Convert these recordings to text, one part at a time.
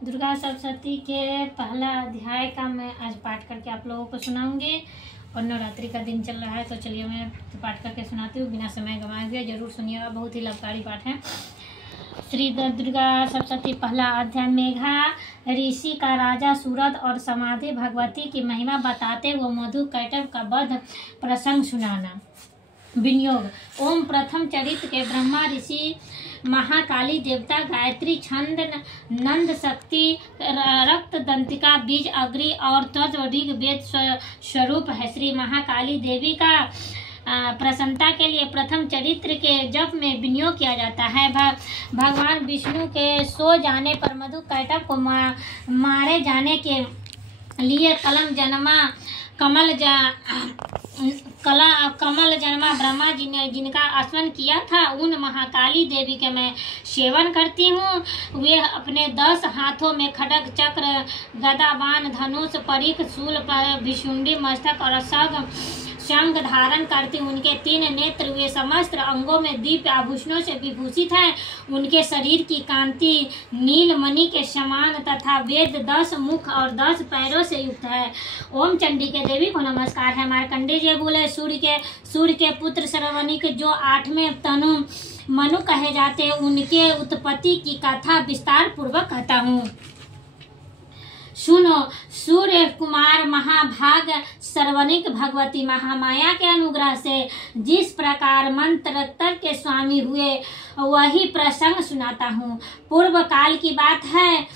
दुर्गा सप्तशती के पहला अध्याय का मैं आज पाठ करके आप लोगों को सुनाऊंगी। और नवरात्रि का दिन चल रहा है तो चलिए मैं पाठ करके सुनाती हूँ बिना समय गंवाए हुए। जरूर सुनिएगा, बहुत ही लाभकारी पाठ है। श्री दुर्गा सप्तशती पहला अध्याय। मेघा ऋषि का राजा सूरत और समाधि भगवती की महिमा बताते हुए मधु कैटभ का वध प्रसंग सुनाना। विनियोग। ओम प्रथम चरित्र के ब्रह्मा ऋषि महाकाली देवता गायत्री छंद नंद शक्ति रक्त दंतिका बीज अग्नि और तत्व ऋग्वेद स्वरूप है। श्री महाकाली देवी का प्रसन्नता के लिए प्रथम चरित्र के जप में विनियोग किया जाता है। भगवान विष्णु के सो जाने पर मधु कैटभ को मारे जाने के लिए कमल जन्मा ब्रह्मा जी ने जिनका आसवन किया था उन महाकाली देवी के मैं सेवन करती हूँ। वे अपने 10 हाथों में खड्ग चक्र गदा बाण धनुष परिख शूल पर भिशुंडी मस्तक और शंख धारण करती। उनके 3 नेत्र वे समस्त अंगों में दीप आभूषणों से विभूषित हैं। उनके शरीर की कांति नीलमणि के समान तथा वेद 10 मुख और 10 पैरों से युक्त है। ओम चंडी के देवी को नमस्कार है। मार्कंडेय जी बोले, सूर्य के पुत्र श्रवणिक जो 8वें तनु मनु कहे जाते उनके उत्पत्ति की कथा विस्तार पूर्वक कहता हूँ। सुनो, सूर्य कुमार महाभाग श्रवणिक भगवती महामाया के अनुग्रह से जिस प्रकार मंत्र के स्वामी हुए वही प्रसंग सुनाता हूँ। पूर्व काल की बात है।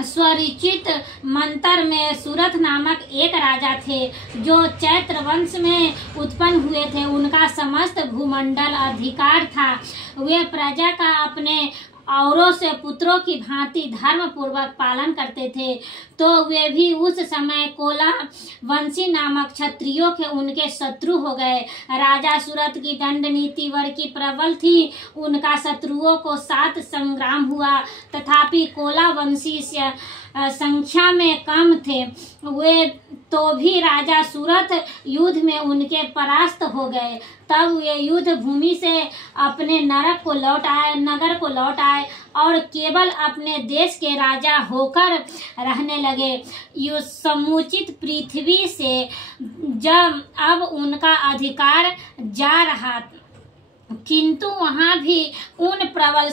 स्वरिचित मंत्र में सूरत नामक एक राजा थे जो चैत्र वंश में उत्पन्न हुए थे। उनका समस्त भूमंडल अधिकार था। वे प्रजा का अपने औरों से पुत्रों की भांति धर्म पूर्वक पालन करते थे। तो वे भी उस समय कोला वंशी नामक क्षत्रियों के उनके शत्रु हो गए। राजा सूरत की दंड नीति वर की प्रबल थी। उनका शत्रुओं को 7 संग्राम हुआ, तथापि कोला वंशी से संख्या में कम थे। वे तो भी राजा सूरत युद्ध में उनके परास्त हो गए। तब वे युद्ध भूमि से अपने नगर को लौट आए और केवल अपने देश के राजा होकर रहने लगे। यो समुचित पृथ्वी से जब अब उनका अधिकार जा रहा, किंतु वहां भी उन प्रबल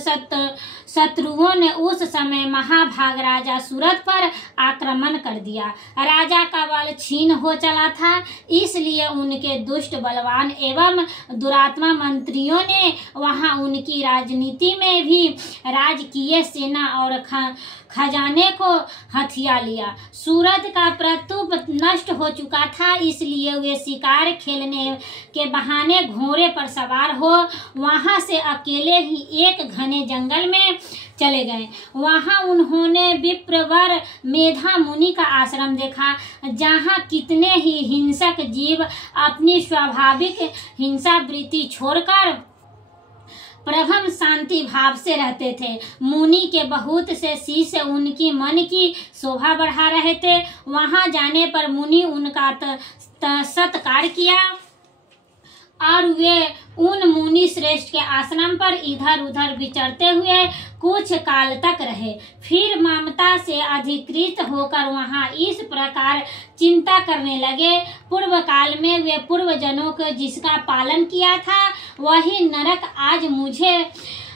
शत्रुओं ने उस समय महाभाग राजा सूरत पर आक्रमण कर दिया। राजा का बल क्षीण हो चला था, इसलिए उनके दुष्ट बलवान एवं दुरात्मा मंत्रियों ने वहां उनकी राजनीति में भी राजकीय सेना और खजाने को हथिया लिया। सूरत का प्रताप नष्ट हो चुका था, इसलिए वे शिकार खेलने के बहाने घोड़े पर सवार हो वहां से अकेले ही एक घने जंगल में चले गए। वहां उन्होंने विप्रवर मेधा मुनि का आश्रम देखा, जहां कितने ही हिंसक जीव अपनी स्वाभाविक हिंसा वृत्ति छोड़कर प्रभम शांति भाव से रहते थे। मुनि के बहुत से शिष्य उनकी मन की शोभा बढ़ा रहे थे। वहां जाने पर मुनि उनका सत्कार किया और वे उन मुनि श्रेष्ठ के आश्रम पर इधर उधर विचरते हुए कुछ काल तक रहे। फिर ममता से अधिकृत होकर वहां इस प्रकार चिंता करने लगे। पूर्व काल में वे पूर्वजनों को जिसका पालन किया था वही नरक आज मुझे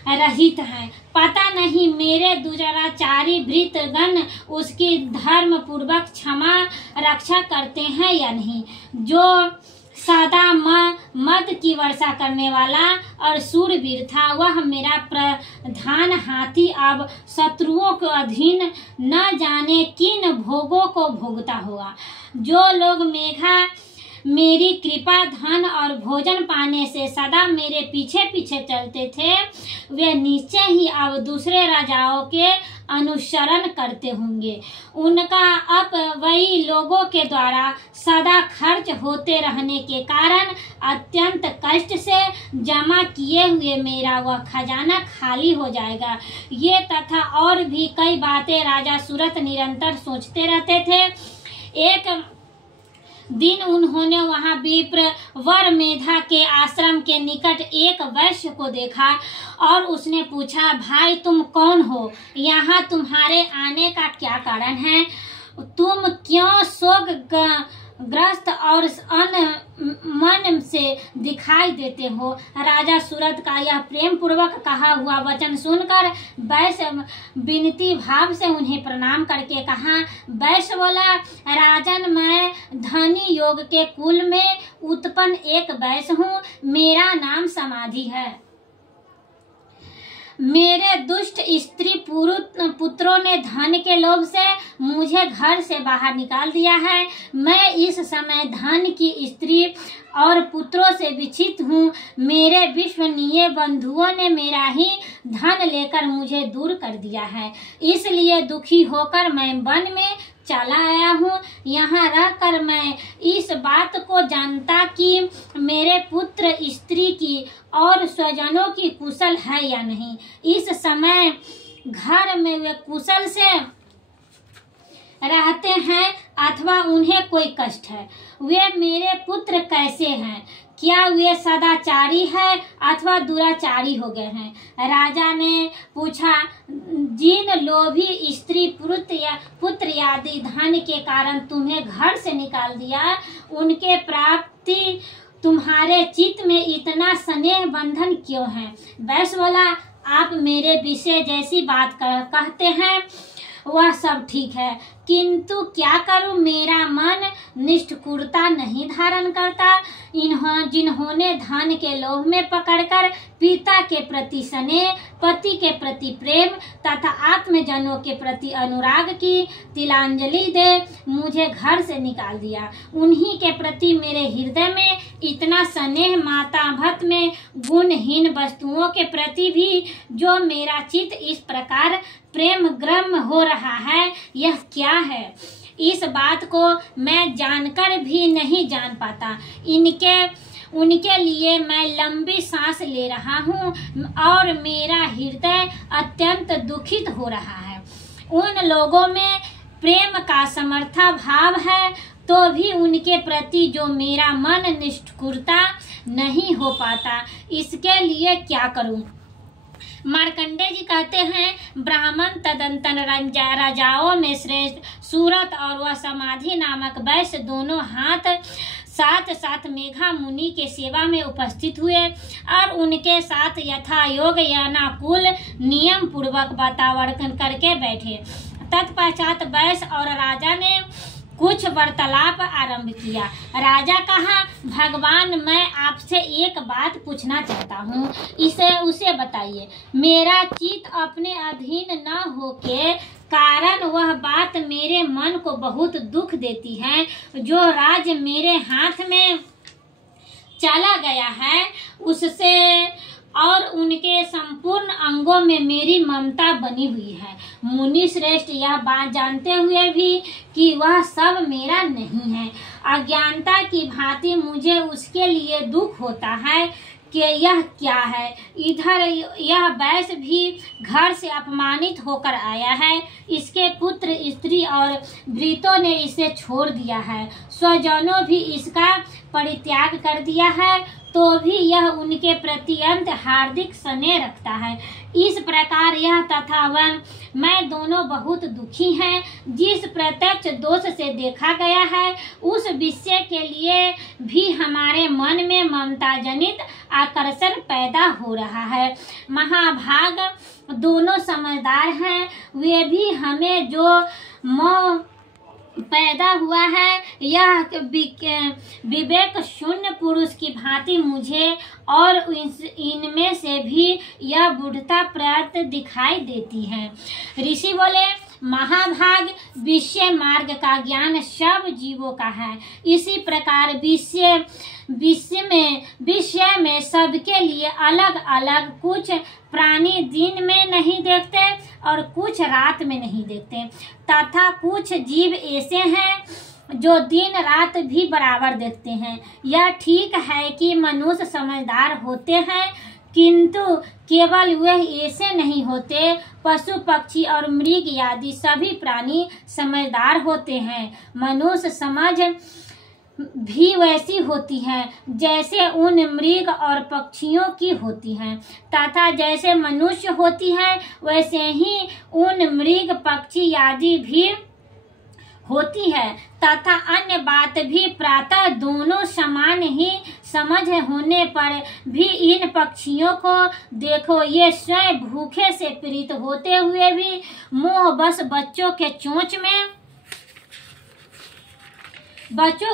रहित है। पता नहीं मेरे दुराचारी भृतगण उसकी धर्म पूर्वक क्षमा रक्षा करते हैं या नहीं। जो सदा मद की वर्षा करने वाला और सूरवीर था, वह मेरा प्रधान हाथी अब शत्रुओं के अधीन न जाने किन भोगों को भोगता हुआ। जो लोग मेरी कृपा धन और भोजन पाने से सदा मेरे पीछे पीछे चलते थे, वे निश्चय ही अब दूसरे राजाओं के अनुसरण करते होंगे। उनका अपव्ययी लोगों के द्वारा सदा खर्च होते रहने के कारण अत्यंत कष्ट से जमा किए हुए मेरा वह खजाना खाली हो जाएगा। ये तथा और भी कई बातें राजा सूरत निरंतर सोचते रहते थे। एक दिन उन्होंने वहां विप्र वर मेधा के आश्रम के निकट एक वैश्य को देखा और उसने पूछा, भाई तुम कौन हो? यहाँ तुम्हारे आने का क्या कारण है? तुम क्यों शोक ग्रस्त और मन से दिखाई देते हो? राजा सूरत का यह प्रेम पूर्वक कहा हुआ वचन सुनकर वैश्य विनती भाव से उन्हें प्रणाम करके कहा। वैश्य बोला, राजन, मैं धनी योग के कुल में उत्पन्न एक वैश्य हूँ। मेरा नाम समाधि है। मेरे दुष्ट स्त्री पुत्रों ने धन के लोभ से मुझे घर से बाहर निकाल दिया है। मैं इस समय धन की स्त्री और पुत्रों से विचित हूँ। मेरे विश्वनीय बंधुओं ने मेरा ही धन लेकर मुझे दूर कर दिया है, इसलिए दुखी होकर मैं वन में चला आया हूँ। यहाँ रहकर मैं इस बात को जानता कि मेरे पुत्र स्त्री की और स्वजनों की कुशल है या नहीं। इस समय घर में वे कुशल से रहते हैं अथवा उन्हें कोई कष्ट है। वे मेरे पुत्र कैसे हैं? क्या वे सदाचारी है अथवा दुराचारी हो गए हैं? राजा ने पूछा, जिन लोभी स्त्री पुत्र आदि धन के कारण तुम्हें घर से निकाल दिया, उनके प्राप्ति तुम्हारे चित्त में इतना स्नेह बंधन क्यों है? वैश्य बोला, आप मेरे विषय जैसी बात कहते हैं वह सब ठीक है, किंतु क्या करूं, मेरा मन निष्ठुरता नहीं धारण करता। जिन्होंने धन के लोभ में पकड़कर पिता के प्रति स्नेह, पति के प्रति प्रेम तथा आत्मजनों के प्रति अनुराग की तिलांजलि दे मुझे घर से निकाल दिया, उन्हीं के प्रति मेरे हृदय में इतना स्नेह, माता भक्त में गुणहीन वस्तुओं के प्रति भी जो मेरा चित्त इस प्रकार प्रेम ग्रम हो रहा है, यह क्या है? इस बात को मैं जानकर भी नहीं जान पाता। उनके लिए मैं लंबी सांस ले रहा हूँ और मेरा हृदय अत्यंत दुखित हो रहा है। उन लोगों में प्रेम का समर्था भाव है तो भी उनके प्रति जो मेरा मन निष्ठुरता नहीं हो पाता, इसके लिए क्या करूँ? मार्कंडे जी कहते हैं, ब्राह्मण तदंतन राजाओं में श्रेष्ठ सूरत और वह समाधि नामक वैश्य दोनों साथ साथ मेघा मुनि के सेवा में उपस्थित हुए और उनके साथ यथा योग यनाकुल नियम पूर्वक वातावरण करके बैठे। तत्पश्चात वैश्य और राजा ने कुछ वार्तालाप आरंभ किया। राजा कहा, भगवान, मैं आपसे एक बात पूछना चाहता हूँ, उसे बताइए। मेरा चित्त अपने अधीन न होके कारण वह बात मेरे मन को बहुत दुख देती है। जो राज मेरे हाथ में चला गया है उससे और उनके संपूर्ण अंगों में मेरी ममता बनी हुई है। मुनि श्रेष्ठ यह बात जानते हुए भी कि वह सब मेरा नहीं है, अज्ञानता की भांति मुझे उसके लिए दुख होता है कि यह क्या है। इधर यह वैश्य भी घर से अपमानित होकर आया है, इसके पुत्र स्त्री और भृतों ने इसे छोड़ दिया है, स्वजनों भी इसका परित्याग कर दिया है, तो भी यह उनके प्रति हार्दिक स्नेह रखता है। इस प्रकार यह तथा वह मैं दोनों बहुत दुखी हैं। जिस प्रत्यक्ष दोष से देखा गया है उस विषय के लिए भी हमारे मन में ममता जनित आकर्षण पैदा हो रहा है। महाभाग दोनों समझदार हैं, वे भी हमें जो मोह पैदा हुआ है यह विवेक शून्य पुरुष की भांति मुझे और इनमें से भी यह बुढ़ता प्राप्त दिखाई देती है। ऋषि बोले, महाभाग, विषय मार्ग का ज्ञान सब जीवों का है। इसी प्रकार विषय में सबके लिए अलग अलग, कुछ प्राणी दिन में नहीं देखते और कुछ रात में नहीं देखते, तथा कुछ जीव ऐसे हैं जो दिन रात भी बराबर देखते हैं। यह ठीक है कि मनुष्य समझदार होते हैं, किंतु केवल वे ऐसे नहीं होते, पशु पक्षी और मृग आदि सभी प्राणी समझदार होते हैं। भी वैसी होती है जैसे उन मृग और पक्षियों की होती हैं, तथा जैसे मनुष्य होती है वैसे ही उन मृग पक्षी आदि भी होती है, तथा अन्य बात भी प्रातः दोनों समान ही समझ होने पर भी इन पक्षियों को देखो, ये स्वयं भूखे से पीड़ित होते हुए भी मोह बस बच्चों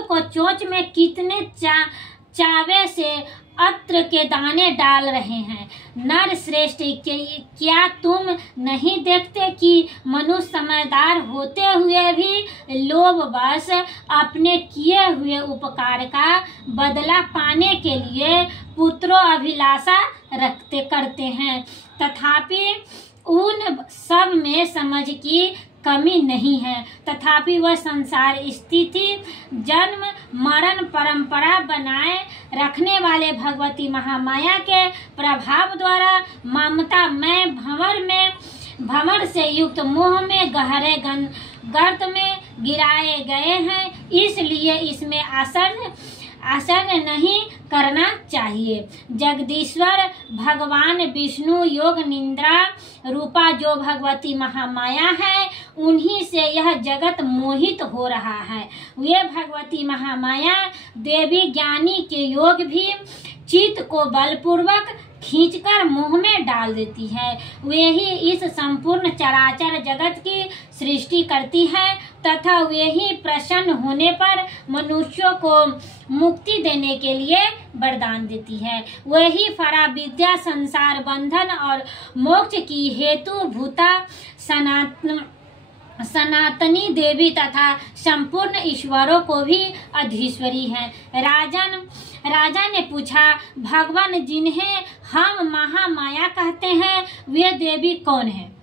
को चोंच में कितने चावे से अत्र के दाने डाल रहे हैं। नर श्रेष्ठ, क्या तुम नहीं देखते कि मनुष्य समझदार होते हुए भी लोभवश अपने किए हुए उपकार का बदला पाने के लिए पुत्रों अभिलाषा करते हैं, तथापि उन सब में समझ की कमी नहीं है, तथापि वह संसार स्थिति जन्म मरण परंपरा बनाए रखने वाले भगवती महामाया के प्रभाव द्वारा ममता में भंवर से युक्त मोह में गहरे गर्त में गिराए गए हैं। इसलिए इसमें आसन नहीं करना चाहिए। जगदीश्वर भगवान विष्णु योग निद्रा रूपा जो भगवती महामाया है, उन्हीं से यह जगत मोहित हो रहा है। वे भगवती महामाया देवी ज्ञानी के योग भी चित्त को बलपूर्वक खींचकर मुंह में डाल देती है। वे ही इस संपूर्ण चराचर जगत की सृष्टि करती है, तथा वे ही प्रसन्न होने पर मनुष्यों को मुक्ति देने के लिए वरदान देती है। वही फरा विद्या संसार बंधन और मोक्ष की हेतु भूता सनातनी देवी तथा संपूर्ण ईश्वरों को भी अधीश्वरी है। राजा ने पूछा, भगवान जिन्हें हम महामाया कहते हैं, वे देवी कौन है?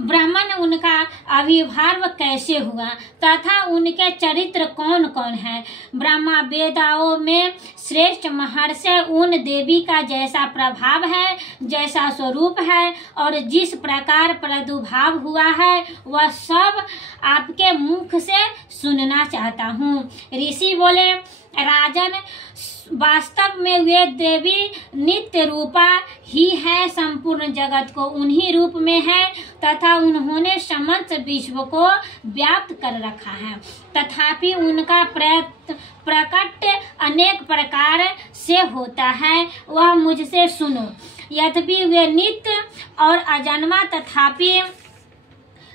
ब्राह्मण उनका आविर्भाव कैसे हुआ तथा उनके चरित्र कौन कौन है? ब्रह्मा वेदाओं में श्रेष्ठ महर्षि उन देवी का जैसा प्रभाव है, जैसा स्वरूप है और जिस प्रकार प्रादुर्भाव हुआ है, वह सब आपके मुख से सुनना चाहता हूँ। ऋषि बोले, राजन, वास्तव में वे देवी नित्य रूपा ही है, संपूर्ण जगत को उन्हीं रूप में है तथा उन्होंने समस्त विश्व को व्याप्त कर रखा है, तथापि उनका प्रकट अनेक प्रकार से होता है। वह मुझसे सुनो। यद्यपि वे नित्य और अजन्मा तथापि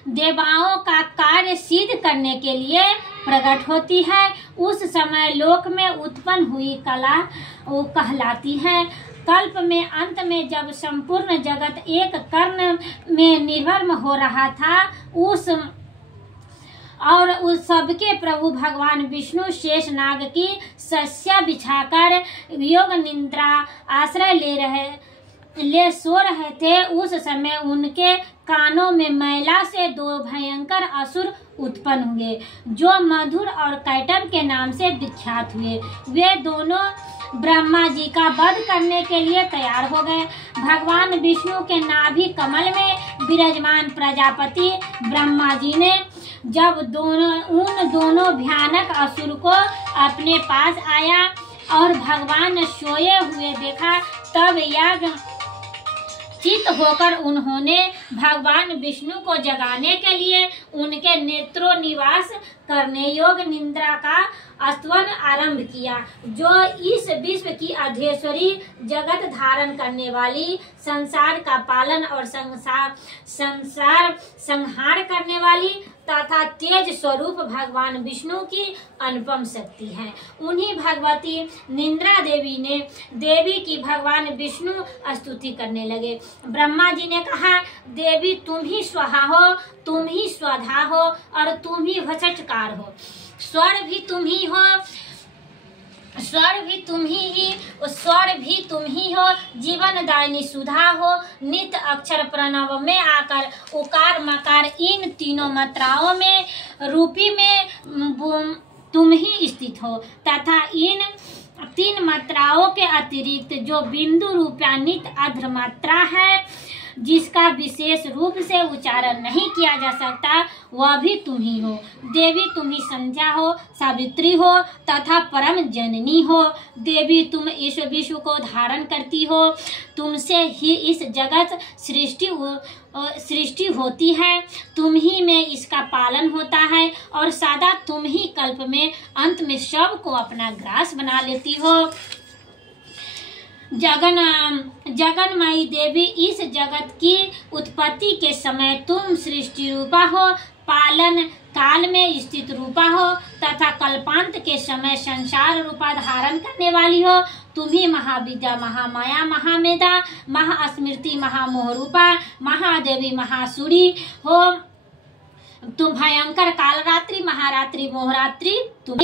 देवताओं का कार्य सिद्ध करने के लिए प्रकट होती है। उस समय लोक में उत्पन्न हुई कला वो कहलाती है। कल्प में अंत में जब संपूर्ण जगत एक कर्ण में निर्भर हो रहा था, उस सबके प्रभु भगवान विष्णु शेष नाग की शस्या बिछाकर योग निद्रा आश्रय ले सो रहे थे। उस समय उनके कानों में मैला से दो भयंकर असुर उत्पन्न हुए, जो मधुर और कैटब के नाम से विख्यात हुए। वे दोनों ब्रह्मा जी का वध करने के लिए तैयार हो गए। भगवान विष्णु के नाभि कमल में विराजमान प्रजापति ब्रह्मा जी ने जब उन दोनों भयानक असुर को अपने पास आया और भगवान सोए हुए देखा, तब याग चित होकर उन्होंने भगवान विष्णु को जगाने के लिए उनके नेत्रों निवास करने योग निद्रा का स्तवन आरंभ किया, जो इस विश्व की अधीश्वरी, जगत धारण करने वाली, संसार का पालन और संसार संहार करने वाली तथा तेज स्वरूप भगवान विष्णु की अनुपम शक्ति है। उन्हीं भगवती निद्रा देवी की भगवान विष्णु स्तुति करने लगे। ब्रह्मा जी ने कहा, देवी तुम ही स्वाहा हो, तुम ही स्वधा हो और तुम ही भचटकार हो। स्वर भी तुम ही हो, स्वर भी तुम ही हो, जीवन दायिनी सुधा हो। नित्य अक्षर प्रणव में आकर उकार मकार इन तीनों मात्राओं में रूपी में तुम ही स्थित हो, तथा इन तीन मात्राओं के अतिरिक्त जो बिंदु रूपा नित्य अध्र मात्रा है, जिसका विशेष रूप से उच्चारण नहीं किया जा सकता, वह भी तुम ही हो। देवी तुम ही संध्या हो, सावित्री हो तथा परम जननी हो। देवी तुम इस विश्व को धारण करती हो, तुमसे ही इस जगत सृष्टि होती है, तुम ही में इसका पालन होता है और सदा तुम ही कल्प में अंत में सब को अपना ग्रास बना लेती हो। जगन्मयी देवी, इस जगत की उत्पत्ति के समय तुम सृष्टि रूपा हो, पालन काल में स्थित रूपा हो तथा कल्पांत के समय संसार रूपा धारण करने वाली हो। तुम ही महाविद्या, महामाया, महामेधा, महास्मृति, महामोहरूपा, महादेवी, महासुरी हो। तुम भयंकर कालरात्रि, महारात्रि, मोहरात्रि, तुम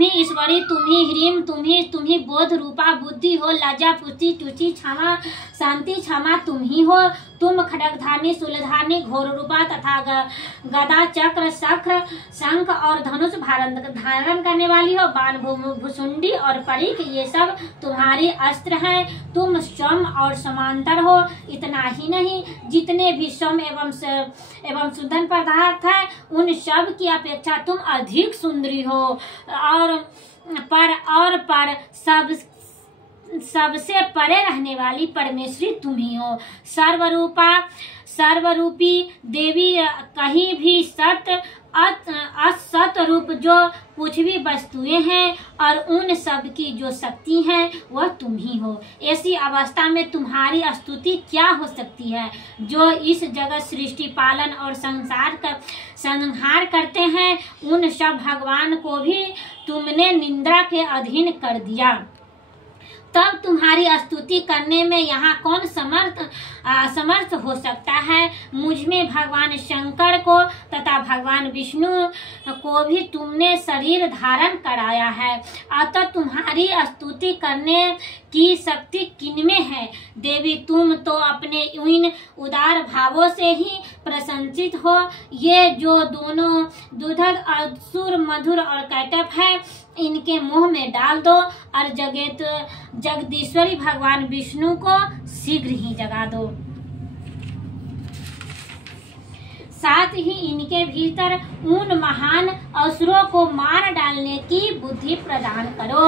ही ईश्वरी, तुम ही ह्रीम, तुम ही बोध रूपा, बुद्धि हो, लज्जा, पुष्टि, टुचि, क्षमा, शांति, क्षमा तुम ही हो। तुम खड्गधानी, शूलधानी, घोर रूपा तथा गदा, चक्र, शंख, शंख और धनुष धारण करने वाली हो। बाण, भुसुंडी और परीख ये सब तुम्हारे अस्त्र हैं। तुम सम और समांतर हो। इतना ही नहीं, जितने भी सम एवं सुदन पदार्थ है उन सब की अपेक्षा तुम अधिक सुंदरी हो और पर सबसे परे रहने वाली परमेश्वरी तुम ही हो। सर्वरूपी देवी, कहीं भी असत रूप जो कुछ भी वस्तुएं हैं और उन सब की जो शक्ति है वह तुम ही हो। ऐसी अवस्था में तुम्हारी स्तुति क्या हो सकती है? जो इस जगत सृष्टि, पालन और संहार करते हैं, उन सब भगवान को भी तुमने निंदा के अधीन कर दिया। तब तुम्हारी स्तुति करने में यहाँ कौन समर्थ हो सकता है? मुझमें भगवान शंकर को तथा भगवान विष्णु को भी तुमने शरीर धारण कराया है, अतः तुम्हारी स्तुति करने की शक्ति किनमें है? देवी तुम तो अपने इन उदार भावों से ही प्रशंसित हो। ये जो दोनों दुधद, असुर, मधुर और कैटप है, इनके मुंह में डाल दो और जगदीश्वरी भगवान विष्णु को शीघ्र ही जगा दो। साथ ही इनके भीतर उन महान असुरों को मार डालने की बुद्धि प्रदान करो।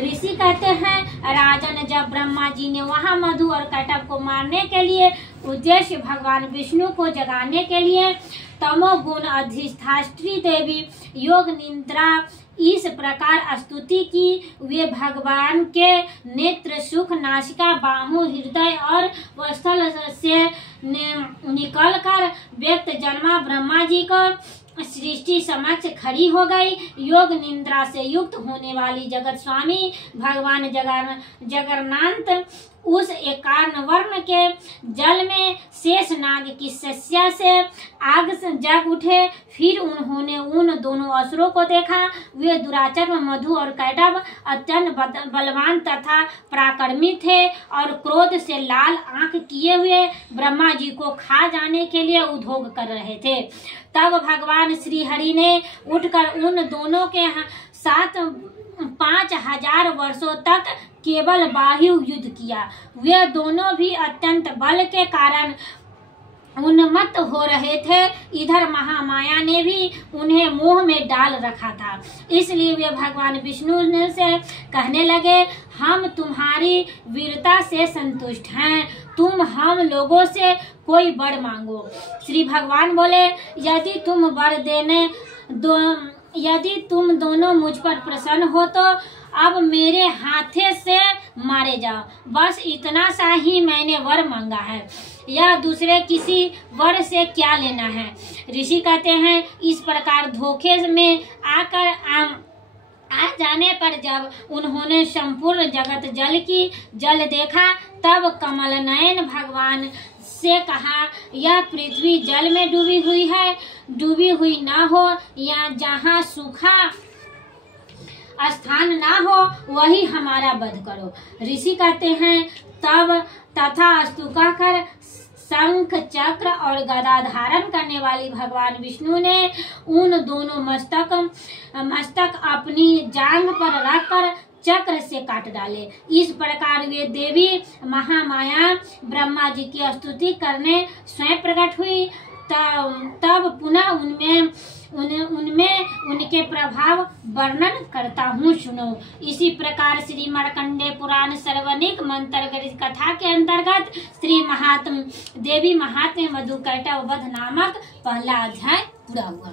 ऋषि कहते हैं, राजन, जब ब्रह्मा जी ने वहाँ मधु और कैटभ को मारने के लिए उद्देश्य भगवान विष्णु को जगाने के लिए तमोगुण अधिष्ठात्री देवी योग निद्रा इस प्रकार स्तुति की, वे भगवान के नेत्र, सुख, नासिका, बाहु, हृदय और वत्सल से निकलकर व्यक्त जन्मा ब्रह्मा जी को सृष्टि समक्ष खड़ी हो गई। योग निद्रा से युक्त होने वाली जगत स्वामी भगवान जगन्नाथ उस एकार्ण वर्ण के जल में शेष नाग की शस्या से आग से जग उठे। फिर उन्होंने उन दोनों असुरों को देखा। वे दुराचार में मधु और कैटभ अत्यंत बलवान तथा पराक्रमी थे और क्रोध से लाल आंख किए हुए ब्रह्मा जी को खा जाने के लिए उद्योग कर रहे थे। तब भगवान श्री हरि ने उठकर उन दोनों के साथ 5000 वर्षों तक केवल बाह्य युद्ध किया। वे दोनों भी अत्यंत बल के कारण उन्मत्त हो रहे थे। इधर महामाया ने भी उन्हें मुंह में डाल रखा था। इसलिए वे भगवान विष्णु से कहने लगे, हम तुम्हारी वीरता से संतुष्ट हैं, तुम हम लोगों से कोई वर मांगो। श्री भगवान बोले, यदि तुम दोनों मुझ पर प्रसन्न हो तो अब मेरे हाथे से मारे जाओ। बस इतना सा ही मैंने वर मांगा है, या दूसरे किसी वर से क्या लेना है। ऋषि कहते हैं, इस प्रकार धोखे में आकर आ जाने पर जब उन्होंने संपूर्ण जगत जल देखा, तब कमल नयन भगवान से कहा, यह पृथ्वी जल में डूबी हुई है, डूबी हुई ना हो, या जहाँ सूखा स्थान ना हो वही हमारा वध करो। ऋषि कहते हैं, तब तथास्तु कहकर शंख, चक्र और गदा धारण करने वाली भगवान विष्णु ने उन दोनों मस्तक अपनी जांघ पर रखकर चक्र से काट डाले। इस प्रकार वे देवी महामाया ब्रह्मा जी की स्तुति करने स्वयं प्रकट हुई। तब पुनः उनमें उनके प्रभाव वर्णन करता हूँ, सुनो। इसी प्रकार श्री मार्कंडेय पुराण सर्वनिक मंत्र कथा के अंतर्गत श्री महात्म देवी महात्म्य मधुकैटभ वध नामक पहला अध्याय पूरा हुआ।